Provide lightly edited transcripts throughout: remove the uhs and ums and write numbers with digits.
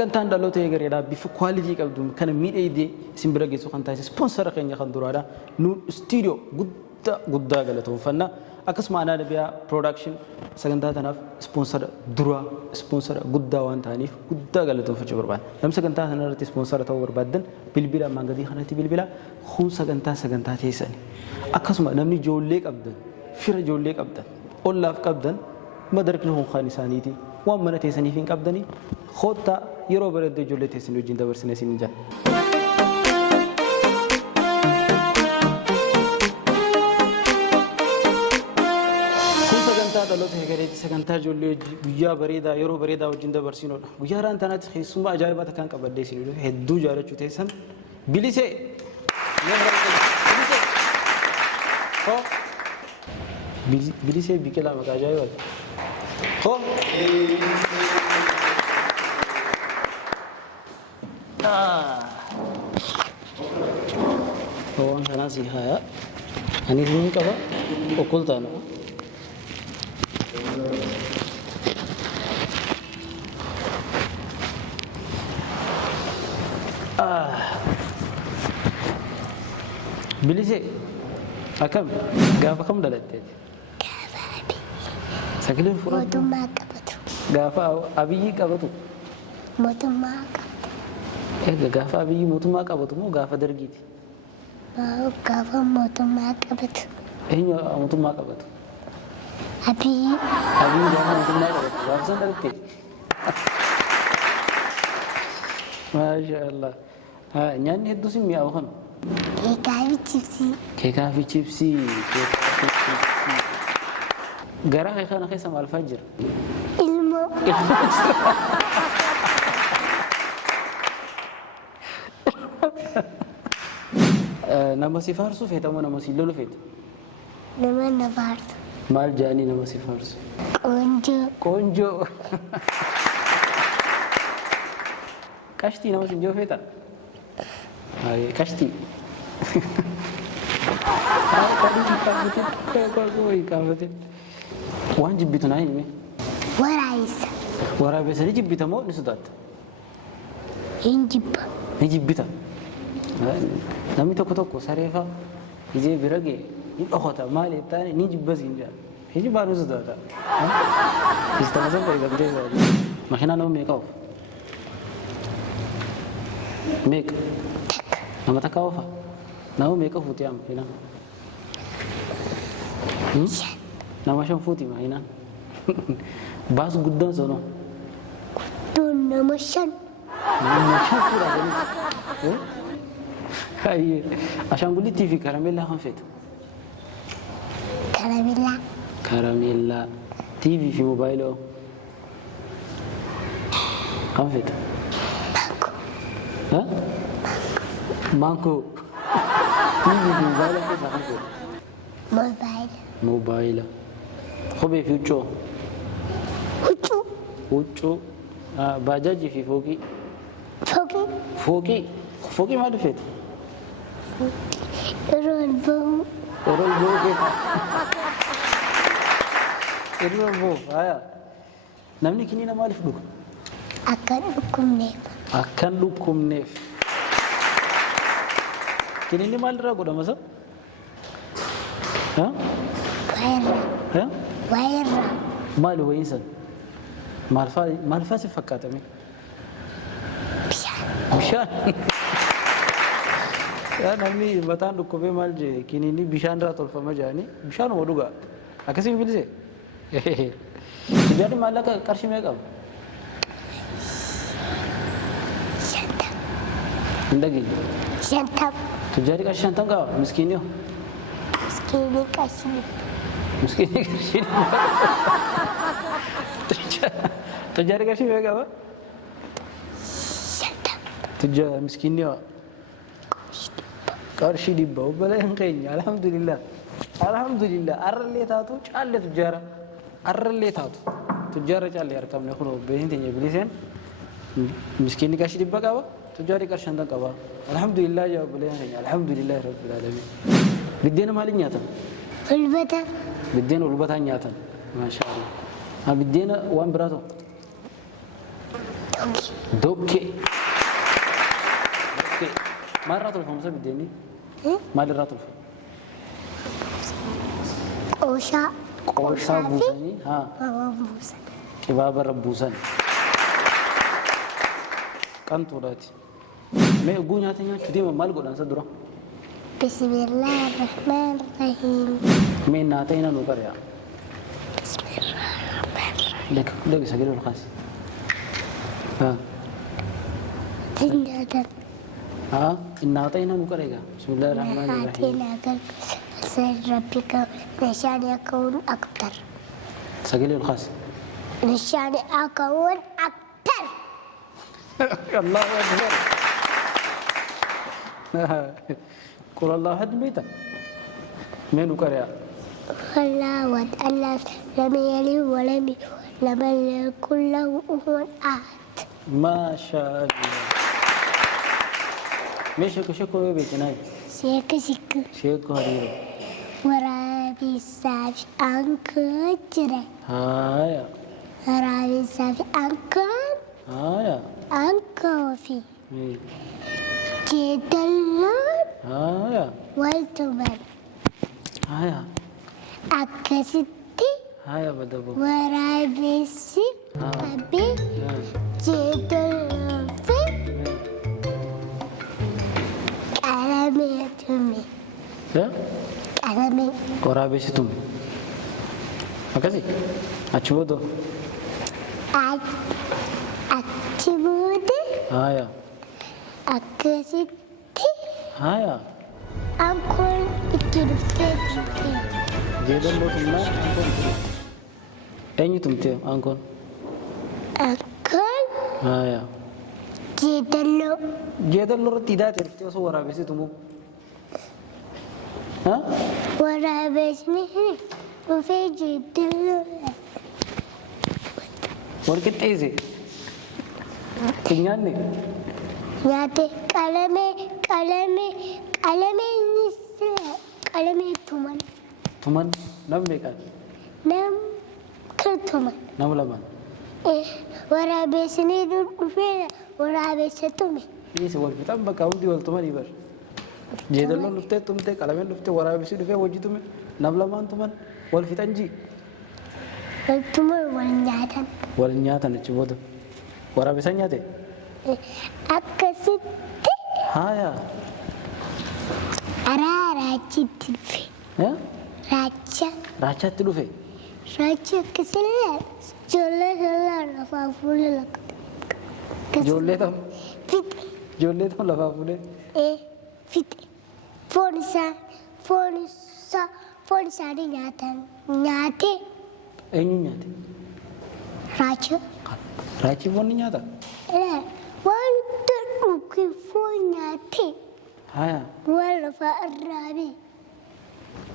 sagantaan dhaloota eegareedhaa bifa quality qabdu kana miidhagdee isin bira geessu kan taasise sponsora keenya kan duraadha nu studio guddaa galatoomfanna akkasuma Aanaa Nabiyaa production sagantaa tanaaf sponsora guddaa waan ta'aniif guddaa galatoomfachuu barbaada nam sagantaa kana irratti sponsora ta'uu barbaadan bilbila mangatii kanatti bilbila kun sagantaa teessani akkasuma namni ijoollee qabdan fira ijoollee qabdan ollaaf qabdan madarkni kun kan isaaniiti waan mana teessaniif hin qabdani khotta yeroo bareedduu ijoollee teessin wajjin dabarsine isin jaa dhaloota eegareetti sagantaa ijoollee guyyaa bareedaa yeroo bareedaa wajjin dabarsinudha guyyaa raan tanaatti keessummaa ajaa'ibaa takkaan qabadhee isin dhufe hedduu jaalachuu teessan bilisee bilisee biqilaa maqaa ajaa'ibaa waan kanaas haa ani ni qaba okkoltaana bilisee akkam gaafa kam dhalatteeti sagaleen furatu mootummaa qabatu gaafa abiyyi qabatu mootummaa qabatu egaa gaafa abiyyi mootummaa qabatu moo gaafa dargiiti gaafa mootummaa qabatu eenyu mootummaa qabatu abiyyi gaafa mootummaa qabatu gaafa san dhalatteeti maashaallah nyaanni hedduu sin mi'aawu kana keekaa fi chipsii garaa kee kana keessa maal fa'aa jira ilmoo nama si faarsu feetamoo nama si lolu feeta nama na faarsu maal jaanii nama si faarsu qoonjoo qashtii nama sin joo feeta qashtii waan jibbitu naa himi waraabessanii jibbita moo ni sodaatta hin jibba ni jibbita namni tokko sareefa ijee bira gee ni dhokota maal jettaani ni jibbas hin jaa hin jibbaa ni sodaata istama san fayyadamtee makiinaa nama meeqa of meeqa nama takka ofa nama meeqa fuuti amma hina nama shan fuuti ma hina baas guddaan sono nama shan fuudha gani hayyee ashaangulittii fi karameellaa kan feeta karameellaa TV fi moobaayiloo kan feeta Manko. TV fi moobaayilaa keessaa kan feeta moobaayila kophee fi huccuu baajaajii fi fooqii maal feeta Erol boo haya namni kiniina maaliif dhuga akkan dhukkubneef kiniinni maalirraa godhama sa maali wayiinsan maal faa si fakkaatame bishaan namni mataan dhukkubee maal jee kiniinni bishaan irraa tolfama jedhanii bishaan hoo dhugaa akkasii bilise tijaarri maallaqa qarshii meeqa qaba hin dhageenye tijaarri qarshii 50 qaba miskiinni hoo miskiinni qarshii tijaarri qarshii meeqa qaba tijaarri miskiinni hoo qarshii dhibba obboleen keenya alhamdulillah arrallee taatu caalle tujjaara arrallee taatu tujjaara caalle argamne kun obboleen teenya biliseen miskiinni qarshii dhibba qaba tujjaarri qarshii 50 qaba alhamdulillah yaa obboleen keenya alhamdulillah rabbil alamin biddeena maaliin nyaatan biddeena ulbataan nyaatan maashaallah biddeena waan biraa ta'u دوكي ما الراتل فهم سبب ديني ما الراتل فهم قوشا بوساني ها كباب ربوسان كان تولاتي ما يقول ناتي كديما مال قدان سدرا بسم الله الرحمن الرحيم من ناتينا نقرأ بسم الله الرحمن الرحيم لك سجل الخاص ها زندة ها إن ناتينا نقرأ بسم الله الرحمن الرحيم آتينا قلب سيد ربك نشان يكون أكتر سجل الخاص نشان يكون أكتر الله أكبر قل الله حد بيتا من نقرأ الله ود الله لم يلد ولم يولد لم يكن له كفوا أحد ما شاء الله ماشي شكو بيتنا شيك شيك شكو هريرو ورابي سافي أنكر جري هايا ورابي سافي أنكر هايا أنكر في جدلون هايا والتمر هايا أكستي هايا بدبو ورابي سي أبي جدلون في كلامي تمي ya كلامي waraabee situm akkasi achi booda achi booda haya akkasitti haya ankoon itti dhuftee jirti. jeedalloo tumnaan ankoon ture eenyu tumte ankoon Ankoon haya jeedalloo jeedalloo irratti hidhaate jirti osoo waraabee situmuu ha waraabesni dhufee jeedalloo walqixxeesse nyaanne nyaate qalamee tuman nam meeqaan nam kan tuman nam lamaan waraabesni dhufee waraabessa tume. dhiise wal fixan bakka hundi wal tumanii bar jeedalloon dhuftee tumte qalameen dhuftee waraabessi dhufee wajji tume nam lamaan tuman wal fixan jii Waltuma wal nyaatan. wal nyaatan achi booda waraabessan nyaate Akkasitti haya raachitti dhufe. raachaatti dhufe Raachi akkasillee ijoollee lafaa fuulee lakkate. ijoollee tam Fixe. ijoollee tam lafaa fuudhee Fixe. Foon isaanii nyaatee eenyu nyaate raacha. raachii foonni nyaata Wanta dhuge foon nyaatee haya waan lafaa irraabii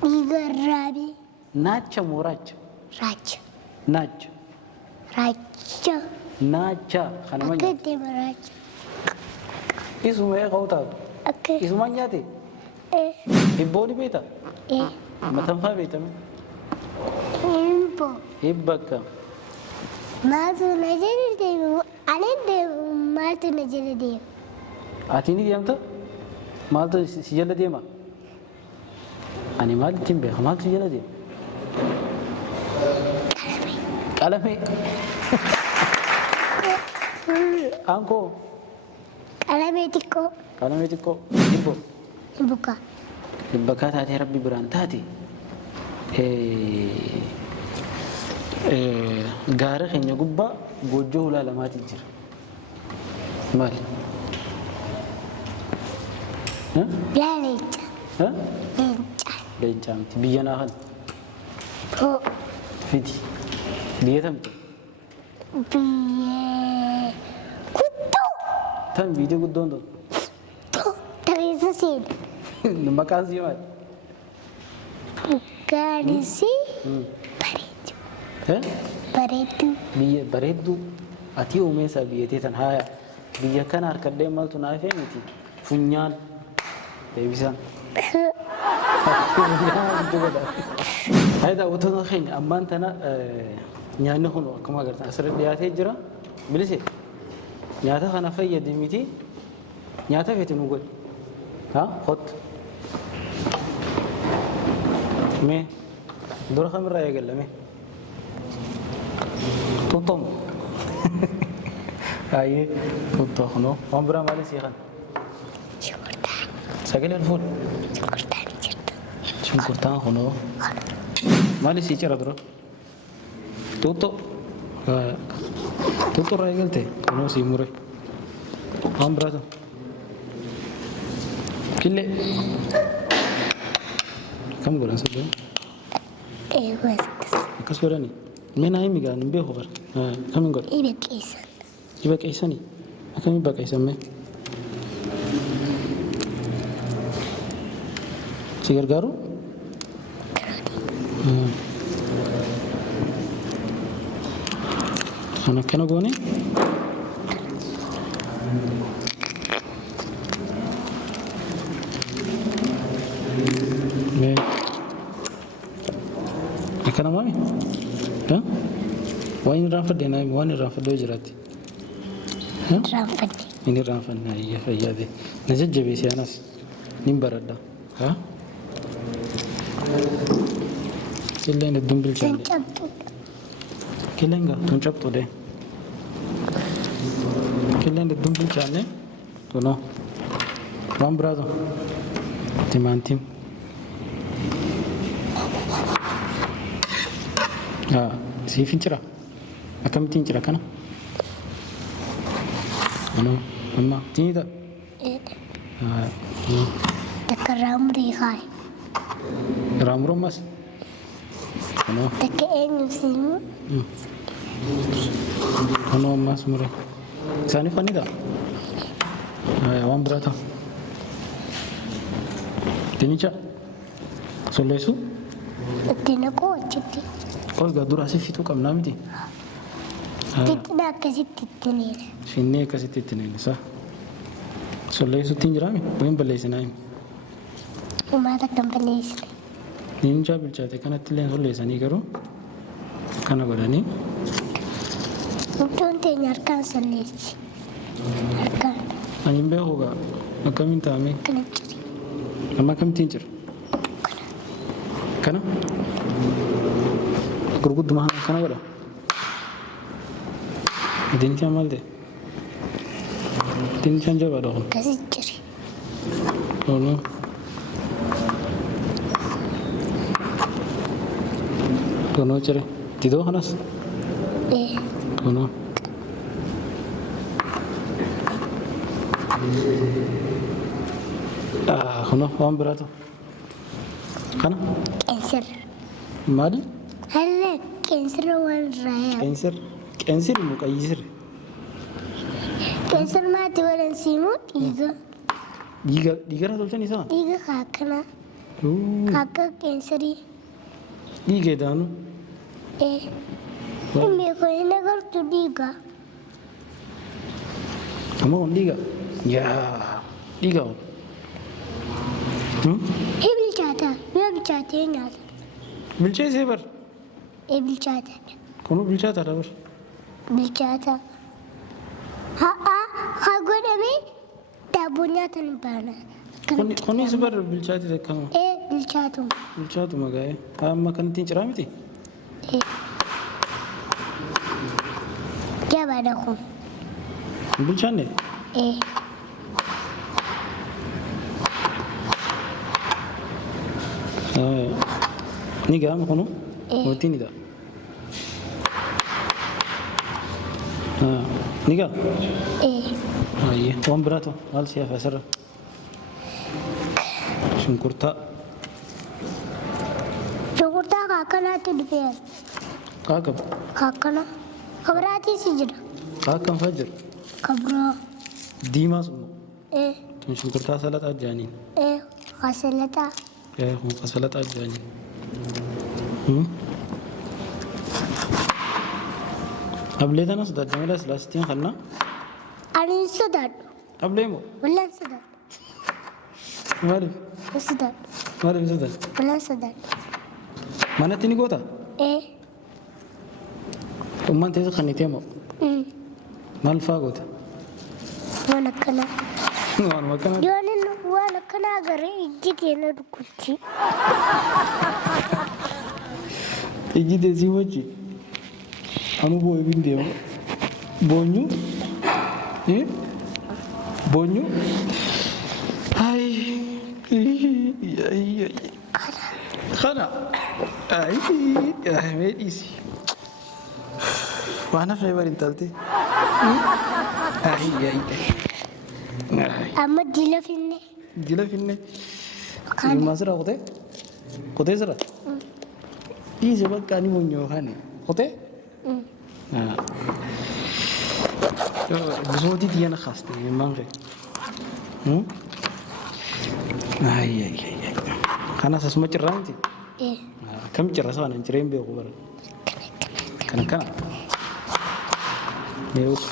dhiiga irraabii naacha moo raacha raacha. naacha Raacha. naacha kanama Akka nyaate deema raacha. isuma eeqa'u taatu Akka isuma nyaate hibbooni beeta matanfaa beetame imbo. hibbakka Maaltu na jala deemu ani deemu maaltu na jala deemu. ati ni deemta maaltu si jala deema ani maalitti hin beeka maaltu jala deema qalamee aankoo Qalamee xiqqoo qalamee xiqqoo hibboo buka. bakka taatee rabbi biraan taate gaara keenya gubbaa goojjoo hulaa lamaati jira maali Leenca. Leenca. leencaa miti biyya naa kan Hoo. fiti biyya tamte Biyyee. Kuttoo. tan biyya guddoon ton Tareessa seena. maqaan sii maali Gaarisii bareedu. Bareedu. biyya bareedduu ati uumeessaa biyyatee tan haaya biyya kana harkadhee maltu naafee miti funyaan deebisaan هذا وتنو خين أما أنت أنا نحن كما قلت أسر الدياتي جرا بلسه nyaata kana fayyadi miti nyaata feeti nu godhi haa hot mee dura kamirraa eegallame tuttom ayyee tutto kunoo waan biraa maaliin sii kana sagaleen fuun shunkurtaan kunoo maaliin sii cira dura tutto tutto irraa eegalte kunoo sii mure waan biraatu killee kam godhan sadii akkas godhani mena himi gaan hin beeku bar kamin godha iba qeessanii akkamiin baqeessan mee si gargaaru kan akkana goone akkana maami waan irraan fadde naami waan irraan faddoo jiraatti inni irraan fanna iyya fayyaade na jajjabeessi anas nin baradha killeen hedduun bilchaanne killeen gaa tun cabxuudhe killeen hedduun bilchaanne kunoo waan biraatu timaantiin siifin cira akkamittiin cira kana anoo amma tiinita takka raamurii kaay raamuru ammas anoo takka eenyuuf siimu anoo ammas mure isaanii fannida waan biraa ta'u dinicha solleessu itti naquu achitti olga dura asii fixuu qabnaa miti xiqqina akkasitti itti neera finnee akkasitti itti neelisa solleessuttiin jiraami wayin balleessinaa himi umaa takkan balleessine ninchaa bilchaate kanatti illee solleessanii garuu kana godhanii iddoon teenya harkaan solleessi harkaan ani hin beeku gaa akkamiin taa'ame kana jiri amma akkamittiin jira kana gurgudduma kana godha dinichaan maal ta'e dinichaan jabaadha kun akkasi jiri ono ono jire didoo kanas ono ono waan biraatu kana qeensir maali halle qeensir waan raaya qeensir muqayyisir qeensir maati walan siimu dhiigarraa tolchan isaa dhiiga kaakana kaaka qeensirii dhiigee daanu inni kun hin agartu dhiiga amma kun dhiiga yaa dhiiga bilchaata yoo bilchaatee nyaata bilcheesee bar bilchaata kunu bilchaataadha bar bilchaata haa godhamee daabboo nyaatan baana kunis bar bilchaate takkama bilchaatuma gaa'e amma kanattiin ciraa miti jabaadha kun bilchaanne ni gaama kunu walitti ni ga'a ni ga'a ayyee waan biraatu maal siyaaf asirra shunkurtaa kaakanaatti dhufee kaakam kaakana kabiraatii si jira kaakam faa jiru kabiraa diimaa sun tun shunkurtaa salaxaa jaaniin kasalataa kun kasalaxaa jaaniin ablee tanas daddamala silaastiin kannaa ani hin sodaadhu ablee moo wallaan sodaadhu maaliif sodaadhu maaliif sodaadhu wallaan sodaadhu manatti ni goota ummaan teessa kannitee moo maal faa goota وانا كنا waanuma kana يونين وانا كنا غري يجي انا دكتي ejjite si wacci anu boy bindeema boñu boñu ay ay خنا ay medisi وانا فليبر انتلتي ay اما ديلا فيني dila finne خان masra kote sara ise bakka ni monyo khane kote بصوتي دي أنا خاصة ما غير أي أنا أسمع جرانتي ايه كم جرس أنا جرين بيغور كان يوش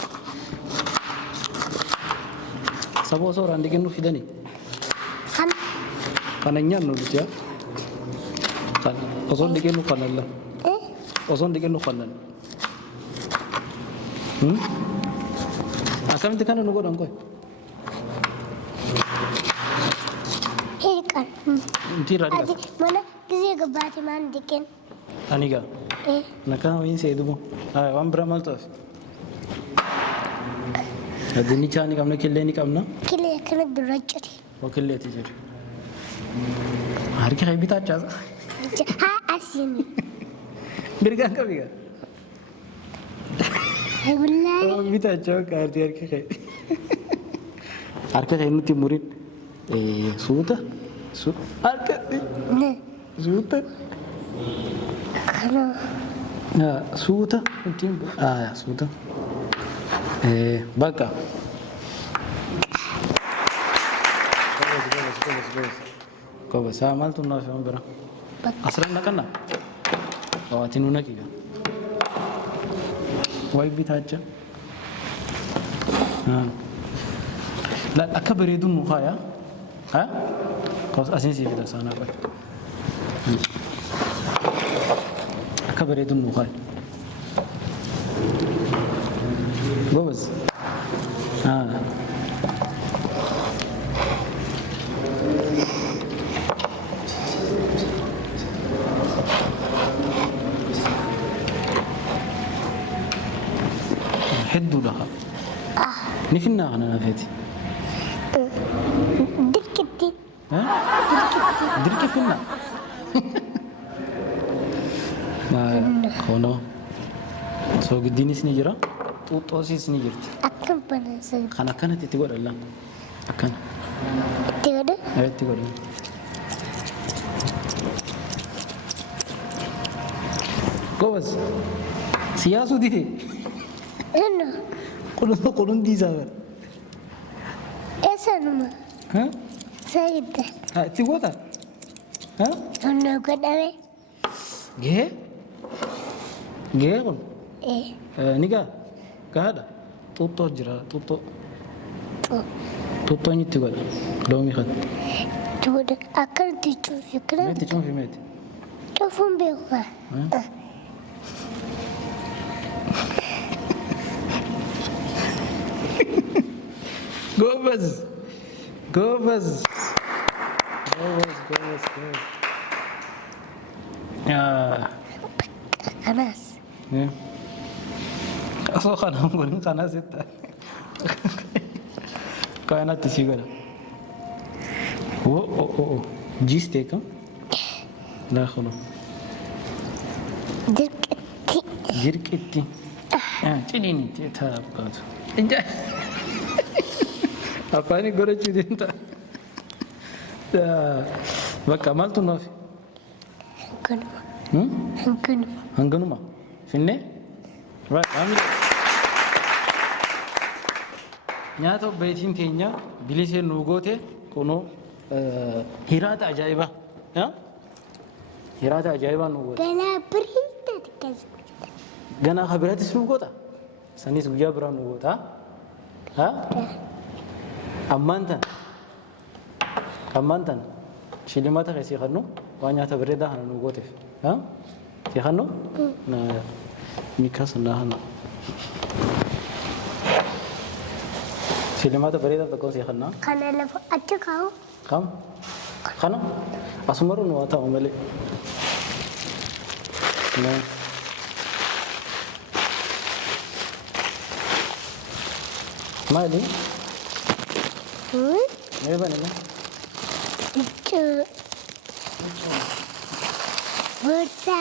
سبوا صور عندك إنه في دني خان كان ينام نقول كان أصلا ديك إنه كان الله ايه أصلا ديك إنه كان أكمل تكانو نقول أنكوي هيك كان أنتي رادي ادي مانا كزي غباتي مان ديكن أنيكا ايه نكان وين سيدمو وان برامل توف الدنيا كاني كمنا كلني كمنا كلي كان درجتي وكلي تجري هاركي خيبي تاجاز ها اسيني برجع كبيرة والله بيتاجا كارتي هاركي خي هاركي خي نتي مريد سوتا هاركي نه سوتا خنا سوتا نتي سوتا بقى كويس عملت النافع برا أسرنا كنا واتنونا كذا وايد بيتاجا لا أكبر يدوم مخايا ها كويس أساسي في دسانا بس أكبر يدوم مخايا كويس حدوا لها نفنا أنا نفيتي دركتي ها دركي فينا ما خونو سو قديني سنيجرا توسي سنيجرتي أكم بنسى خنا كانت تقول الله أكن تقول أي تقول كويس سياسة دي إنه قولون دي زاور إسمه ها سيد تقول ها إنه قد أبي جه قول إيه نيجا كهذا توتو جرا توتو نيتقول دومي خد تقول أكل تشوف كلام ميت شلون في ميت تشوفون بيوفا قوبز خلاص أصلا خنا نقول خنا ستة كائنات تشيغنا أو جيستيكم لا خلو دركتي جركتي تنيني تتابعت إنت أفاني قرأت جديد بقى مالتو نافي هنكنوا هنغنوما فيني right عامل نياتو بيتين تينيا بليسي نوغوتي كونو هيرات عجائبة ها هيرات عجائبة نوغوتي بلا بريدة تكذب غنا خبرات نوغوتا سنيس غيا برا نوغوتا ها أمانتن شيلماتا كيسي خنو وانياتا بريدا هنا نوغوتي ها سي خنو نا ميكاس ناهنا Shillimaata bareedaa tokko si kennaa. Kana lafa achi kaa'u. Kam? Kana? Asumaruu nu haa ta'u malee. Maali? Mee baname? Itu. Bursa.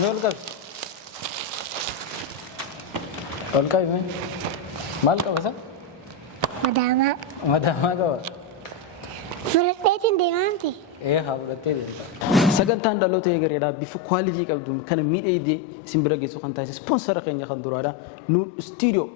Mee ol qabi. Ol qabi mee? Maal qaba isa? Madama. Madaamaa qaba. Fudhadheetiin deemaamti. Haa fudhattee deemta. Sagantaan dhaloota eegareedhaa bifa kwaalitii qabdu kana miidhagdee isin bira geessu kan taasise ispoonsara keenya kan duraadha. Nu istiidiyoo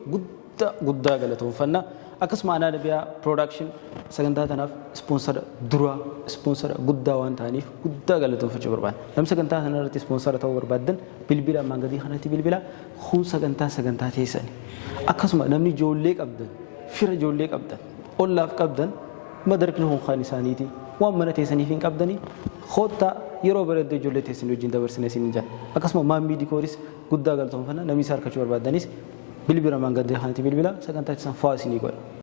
guddaa galatoomfanna. Akkasuma Aanaa Nabiyaa Production sagantaa kanaaf ispoonsara duraa ispoonsara guddaa waan ta'aniif guddaa galatoomfachuu barbaada. Namni sagantaa kana irratti ispoonsara ta'uu barbaadan bilbila ammaan gadii kanatti bilbila kun sagantaa teessani. Akkasuma namni ijoollee qabdan fira ijoollee qabdan ollaaf qabdan madarkni honkaan isaaniiti waan mana teessaniif hin qabdanii hotta yeroo bareedduu ijoollee teessanii wajjin dabarsine isin jira. Akkasuma maammii dikooris guddaa galatoomfanna namni isa harkachuu barbaadanis bilbila ammaan gadii kanatti bilbila sagantaa teessan fa'aa isinii godha.